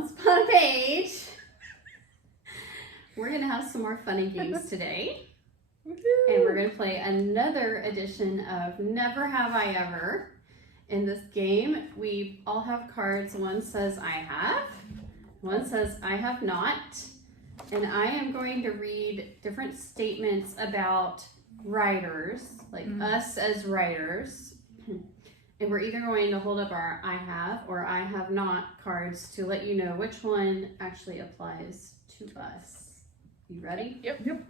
Once Upon a Page. We're going to have some more funny games today. And we're going to play another edition of Never Have I Ever. In this game, we all have cards. One says I have, one says I have not. And I am going to read different statements about writers, like us as writers. And we're either going to hold up our I have or I have not cards to let you know which one actually applies to us. You ready? Yep.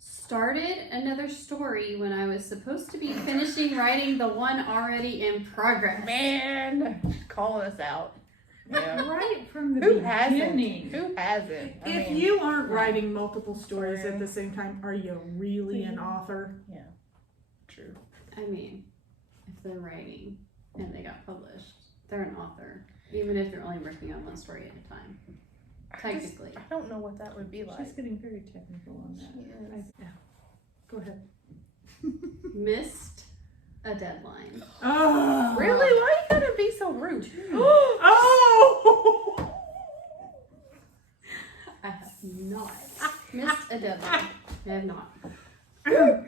Started another story when I was supposed to be finishing writing the one already in progress. Man, calling us out. Yeah. Right from the Who beginning. hasn't? Who hasn't? If you aren't writing multiple stories at the same time, are you really an author? Yeah, true. I mean, if they're writing and they got published, they're an author, even if they're only working on one story at a time. Technically. I don't know what that would be like. She's getting very technical on that. Yeah. Go ahead. Missed a deadline. Oh, Really? Why you gotta be so rude? Oh! I have not missed a deadline. I have not. Bad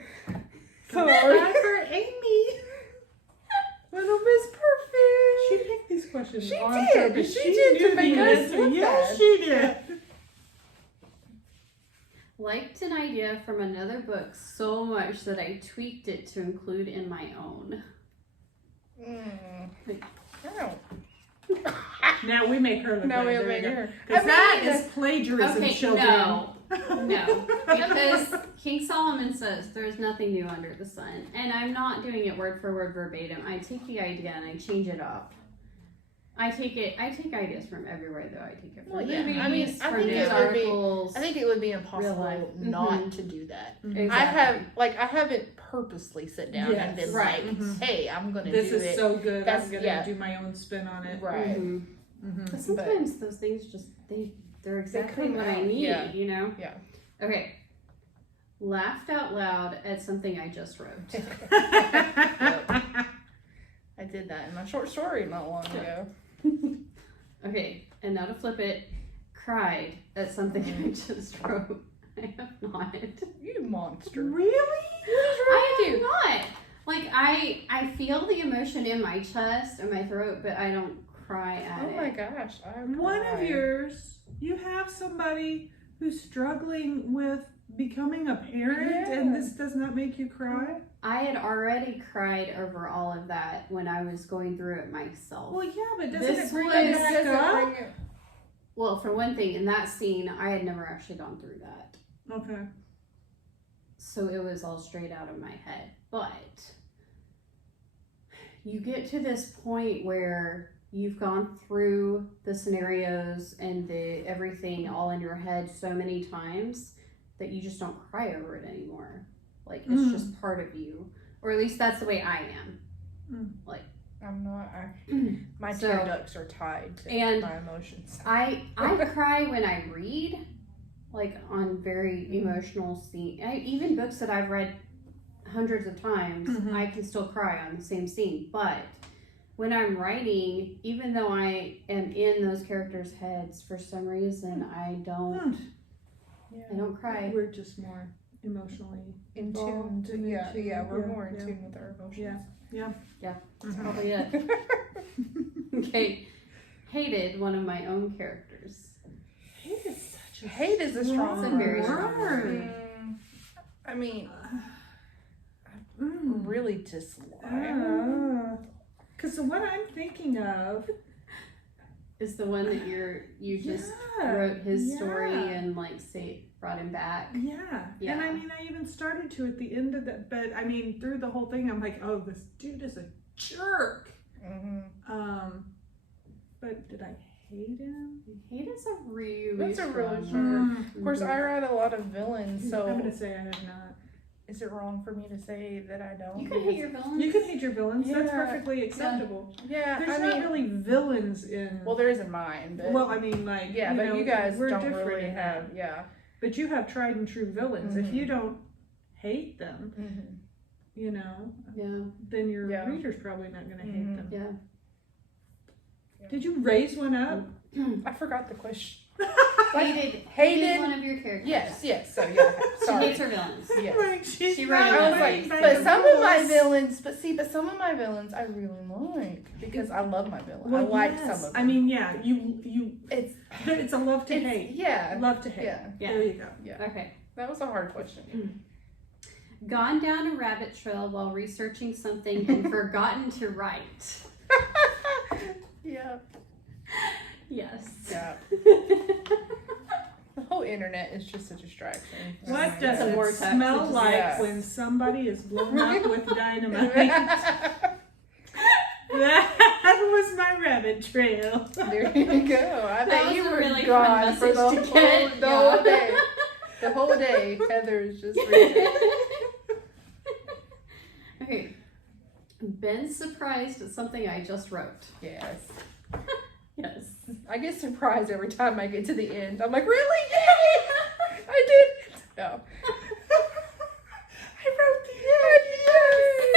for Amy. Little Miss Perfect. She picked these questions She on did. purpose. She did to knew make the us answer. look Yes, bad. she did. Liked an idea from another book so much that I tweaked it to include in my own. No. Now we make her look No, bad. we There make you go. her. 'Cause that is plagiarism, Okay, children. no, because King Solomon says there's nothing new under the sun, and I'm not doing it word for word verbatim. I take the idea and I change it up. I take ideas from everywhere, though. I take it from Well, yeah. movies, I mean, I from think news it would be- articles. I think it would be Real impossible life. not to do that. Exactly. I haven't purposely sit down and been Right. like, hey, I'm gonna This do is it. so good. That's- I'm gonna yeah. do my own spin on it. Right. But sometimes those things just they're exactly come what I out, need, yeah. you know? Yeah. Okay. Laughed out loud at something I just wrote. I did that in my short story not long ago. Okay, and now to flip it, cried at something I just wrote. I have not. You monster. Really? I do not. Like I feel the emotion in my chest and my throat, but I don't cry at Oh it. my gosh. One of yours, you have somebody who's struggling with becoming a parent, and this does not make you cry? I had already cried over all of that when I was going through it myself. Well, yeah, but doesn't This it bring was- it back up? Well, for one thing, in that scene, I had never actually gone through that. Okay. So it was all straight out of my head. But you get to this point where you've gone through the scenarios and the everything all in your head so many times that you just don't cry over it anymore. Like, it's just part of you. Or at least that's the way I am. Like, I'm not. My So- tear ducts are tied to and my emotions. I cry when I read, like on very emotional scene. Even books that I've read hundreds of times, I can still cry on the same scene. But when I'm writing, even though I am in those characters' heads, for some reason I don't cry. We're just more emotionally In tune. involved and in Yeah, tune. yeah, we're more in tune with our emotions. Yeah. That's probably it. Okay. Hated one of my own characters. Hate is such a Hate is a strong It's a very word. strong word. I mean, Mm. really dislike. Because the one I'm thinking of Is the one that you just wrote his story and like brought him back. Yeah. And I mean, I even started to at the end of that, but I mean, through the whole thing, I'm like, oh, this dude is a jerk. But did I hate him? Hate is a really That's a really strong strong word. Of course, I write a lot of villains, so I'm gonna say I have not. is it wrong for me to say that I don't? You can hate your villains. You can hate your villains. That's Yeah. perfectly acceptable. Yeah, There's I not mean, really villains in. well, there is in mine, but Well, I mean, like, yeah, you but know, you guys we're don't different really in have, that. yeah. But you have tried and true villains. If you don't hate them, Mm-hmm. you know, Yeah. then your Yeah. reader's probably not going to hate them. Yeah. Did you raise one up? I forgot the question. Hated one of your characters. Yes. So yeah. She Sorry. hates her villains. Yes. Like, she's She not wrote I was playing like, by but the some of my rules. villains, some of my villains I really like because I love my villain. Well, I like yes. some of them. I mean, yeah, you. it's a love to hate. Yeah. Love to hate. Yeah. There you go. Yeah. Okay. That was a hard question. Gone down a rabbit trail while researching something and forgotten to write. Yeah. Yes. Yeah. The whole internet is just a distraction. What It's a does vortex. it smell It just- like Yeah. when somebody is blown up with dynamite? That was my rabbit trail. There you go. I That bet was you a were really gone fun for the message to get. whole day. The whole day, Heather is just reading. Okay. Been surprised at something I just wrote. Yes. Yes. I get surprised every time I get to the end. I'm like, really? Yay! I did. No. I wrote the end.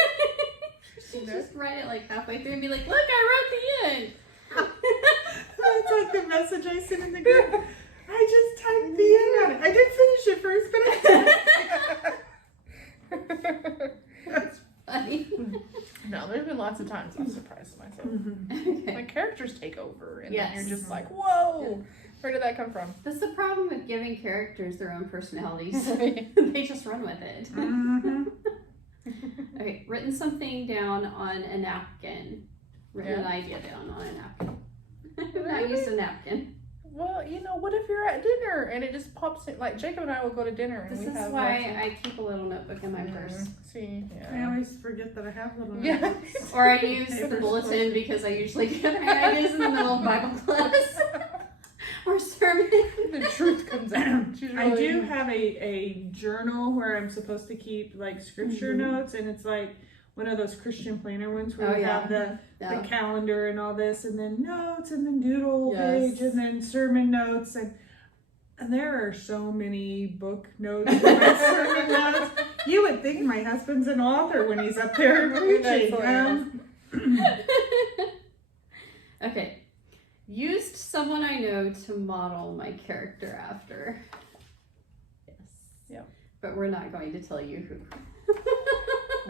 You should just write it like halfway through and be like, look, I wrote the end. That's like the message I sent in the group. I just typed the end on it. I did finish it first, but I That's funny. No, there's been lots of times I've surprised myself. Mm-hmm. Okay. Like characters take over, and Yes. then you're just like, whoa, where did that come from? That's the problem with giving characters their own personalities. They just run with it. Mm-hmm. Okay, written something down on a napkin. Written an idea down on a napkin. I've not used a napkin. Well, what if you're at dinner and it just pops in? Like Jacob and I will go to dinner and This we is have why lots of- I keep a little notebook in my purse. See, I yeah. always forget that I have little Yeah. notebooks. Or I use the Papers bulletin because I usually get my ideas in the middle of Bible class or sermon. The truth comes out. She's I really- do have a journal where I'm supposed to keep like scripture notes, and it's like one of those Christian planner ones where Oh, you yeah. have the No. calendar and all this, and then notes, and then doodle Yes. page, and then sermon notes, and there are so many book notes for my sermon notes. You would think my husband's an author when he's up there preaching. Okay. Used someone I know to model my character after. Yes. Yeah. But we're not going to tell you who.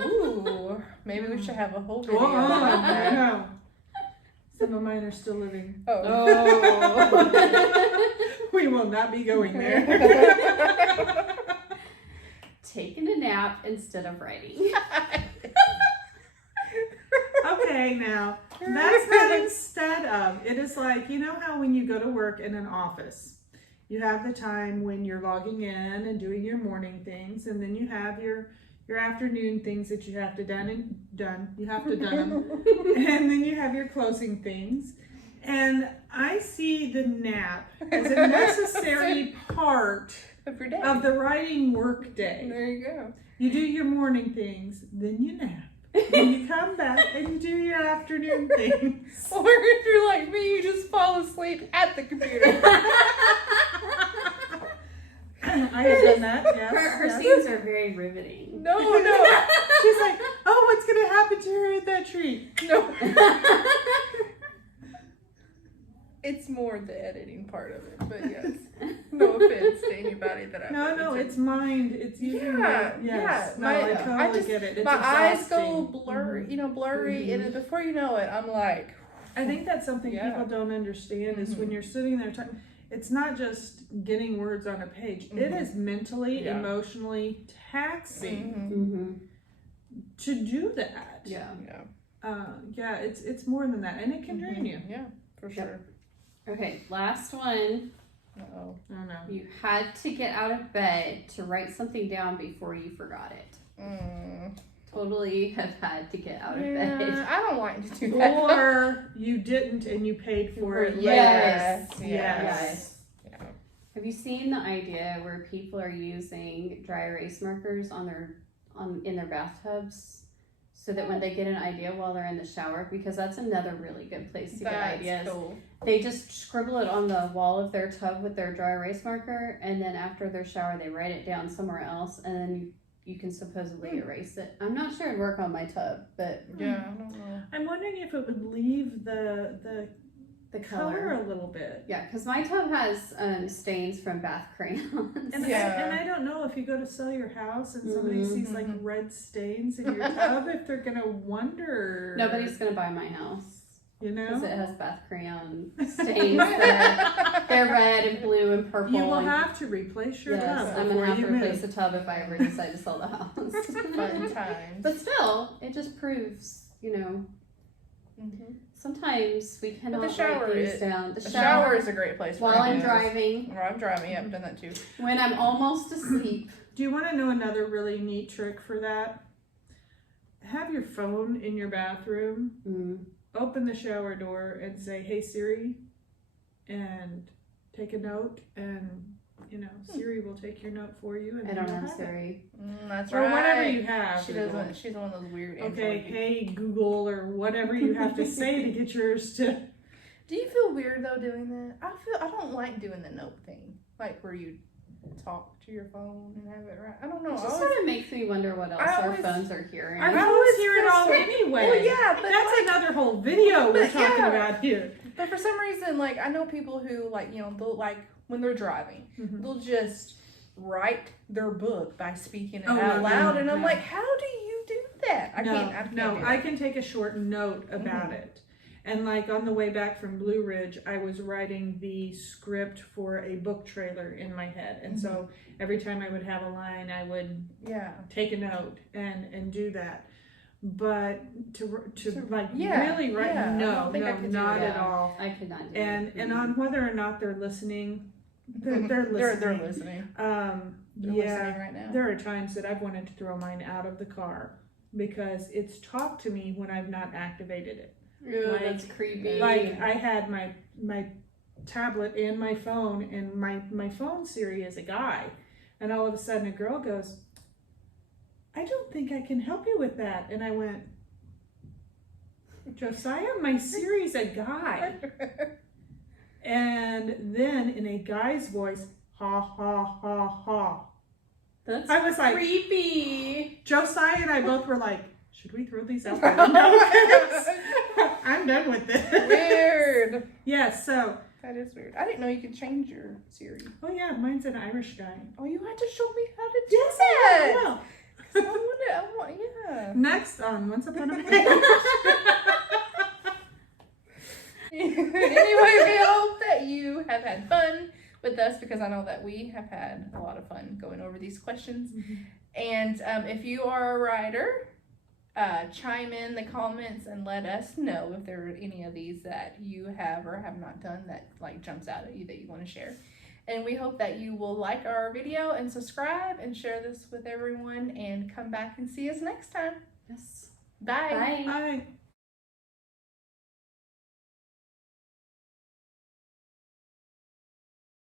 Ooh, maybe we should have a whole video. Oh, on that. no. Some of mine are still living. Oh. We will not be going there. Taking a nap instead of writing. Okay, now, that's not instead of. It is like, you know how when you go to work in an office, you have the time when you're logging in and doing your morning things, and then you have your afternoon things that you have to done. You have to done them. And then you have your closing things. And I see the nap as a necessary part Of your day. of the writing work day. There you go. You do your morning things, then you nap. Then you come back and you do your afternoon things. Or if you're like me, you just fall asleep at the computer. I have done that, yes. Her yes. scenes are very riveting. No. She's like, oh, what's going to happen to her at that tree? No. It's more the editing part of it, but yes. No offense to anybody that I've No, edited. it's mind. It's using Yeah, the, yes. yeah. No, I I totally just- get it. It's my eyes go exhausting. blurry, blurry, Mhm. and then before you know it, I'm like, I think that's something Yeah. people don't understand is when you're sitting there talking, it's not just getting words on a page. It is mentally, Yeah. emotionally taxing Mm-hmm. to do that. Yeah. yeah, It's more than that, and it can drain you. Yeah, for Yep. sure. Okay, last one. Uh-oh. I don't know. You had to get out of bed to write something down before you forgot it. Totally have had to get out of bed. Yeah, I don't like to do that. Or you didn't and you paid for it later. Yes. Yes. Yeah. Have you seen the idea where people are using dry erase markers in their bathtubs so that when they get an idea while they're in the shower, because that's another really good place to get That's ideas. cool. They just scribble it on the wall of their tub with their dry erase marker, and then after their shower they write it down somewhere else, and then you can supposedly erase it. I'm not sure it'd work on my tub, but Yeah, I don't know. I'm wondering if it would leave the the color color. a little bit. Yeah, because my tub has stains from bath crayons. And, Yeah. and I don't know if you go to sell your house and somebody Mhm. sees like red stains in your tub, if they're gonna wonder. Nobody's gonna buy my house you because know. it has bath crayon stains. They're red and blue and purple. You will and, have to replace your yes, tub I'm before gonna have you to replace move. the tub if I ever decide to sell the house. Fun times. But still, it just proves, you know, sometimes we cannot the shower write things is- down. The shower is a great place for while I'm ideas. driving, While I'm driving, yeah, I've done that too. when I'm almost asleep. Do you want to know another really neat trick for that? Have your phone in your bathroom. Open the shower door and say, "Hey Siri," and take a note, and you know Siri will take your note for you. And I don't you'll have have it. Siri. That's Or right. whatever you have. She doesn't. She's one of those weird. Okay, Android people. hey Google, or whatever you have to say to get yours to. Do you feel weird though doing that? I don't like doing the note thing, like where you talk to your phone and have it right. I don't know. It just sort of makes me wonder what else I our always- phones are hearing. Our I phones always hear it all feel- anyway. Well, yeah, but That's like- another whole video we're But talking yeah. about here. But for some reason, like I know people who like they'll like when they're driving, Mhm. they'll just write their book by speaking it Oh, out no, loud, no, and I'm no. like, how do you do that? I can't do I that. can take a short note about it. And like on the way back from Blue Ridge, I was writing the script for a book trailer in my head. And so every time I would have a line, I would Yeah. take a note and do that. But to like yeah, really write, yeah, I no, don't think I no, could do not that. at all. I could not do And it. on whether or not they're listening, they're They're listening. listening. Yeah, They're listening right now. there are times that I've wanted to throw mine out of the car because it's talked to me when I've not activated it. Ew, like- that's creepy. Like I had my tablet and my phone, and my phone Siri is a guy, and all of a sudden a girl goes, "I don't think I can help you with that," and I went, "Josiah, my Siri's a guy." And then in a guy's voice, "Ha ha ha ha." That's I was like, creepy. Josiah and I both were like, "Should we throw these out the window?" I'm done with this. Weird. Yes, so, That is weird. I didn't know you could change your Siri. oh yeah, mine's an Irish guy. Oh, you had to show me how to do Yes, that. I I want, yeah. will. Next on Once Upon a Marriage. Anyway, we hope that you have had fun with us because I know that we have had a lot of fun going over these questions. And if you are a writer, chime in the comments and let us know if there are any of these that you have or have not done that like jumps out at you that you want to share. And we hope that you will like our video and subscribe and share this with everyone and come back and see us next time. Yes. Bye. Bye. Bye.